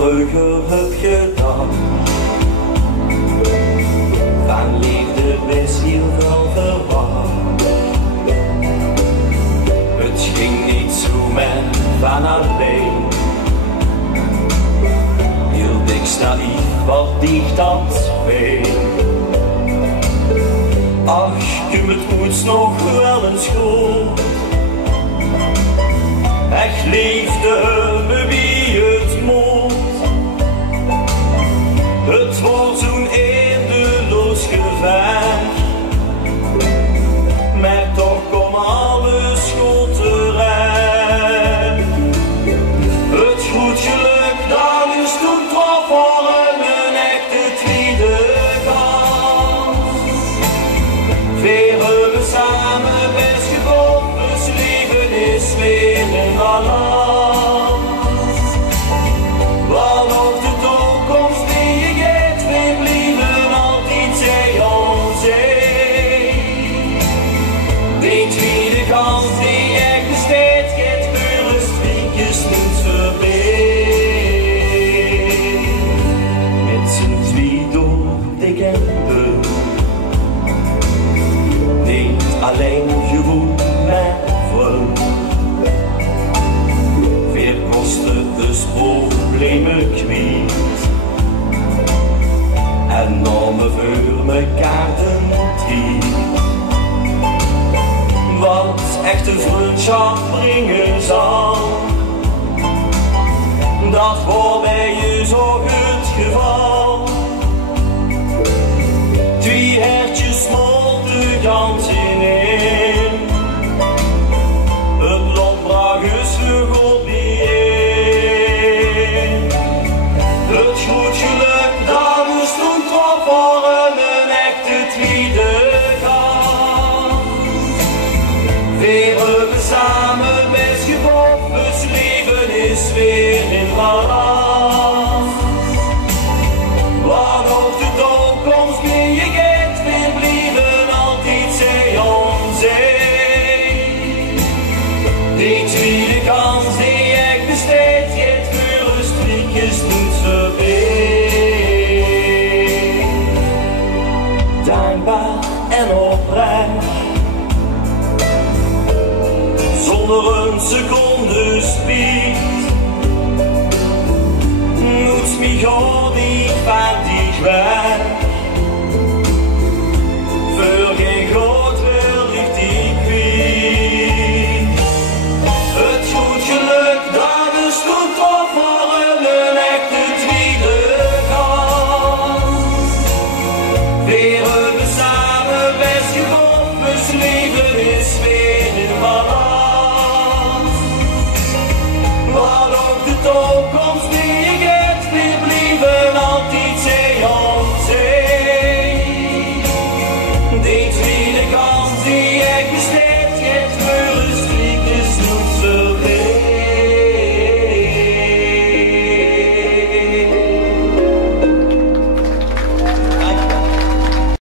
vroeger heb gedaan. Van liefde is heel veel verwacht. Het ging niet zo met van alleen. Heel dik naïef, wat dicht aan het been. Ach, je het ooit nog wel eens goed. Echt liefde me wie het moet. Het wordt zo'n eindeloos gevecht. Maar toch kom alles goed terecht. Het goed geluk, dat is toen toch voor een echte tweede kans. Veren we samen best gebonden, dus leven is weer een balans. Want ook de toekomst die je geeft, we blijven altijd zij ons een. Die tweede kans die echt besteed, gaat gerust weekjes niet voorbij. Met z'n twee door de kempen, niet alleen gewoon met vriend. Veel kosten dus problemen kwijt. En namen voor mekaar de tijd. Want echte vriendschap brengen zal. Dat wordt bij je zo het geval. Twee hertjes smolten kans in. Het lot bracht is vleugel bijeen. Het goed geluk, dat bestond toch voor een echte tweede kans. Veren we samen best gebonden, het leven is weer in balans. Wat ook de toekomst die je geeft, we blijven altijd zij ons een. Die tweede kans die ik besteed, gaat gerust weekjes niet voorbij. Dankbaar en oprecht, zonder een seconde spijt. Moet me gewoon niet van dich weg. Voor geen groot wil ik die kwijt. Het goed geluk, dat bestond toch voor een echte tweede kans. Veren we samen best gebonden, dus leven is weer in balans. Wat ook de toekomst die je geeft, we blijven altijd zij ons een. Die tweede kans die ik besteed.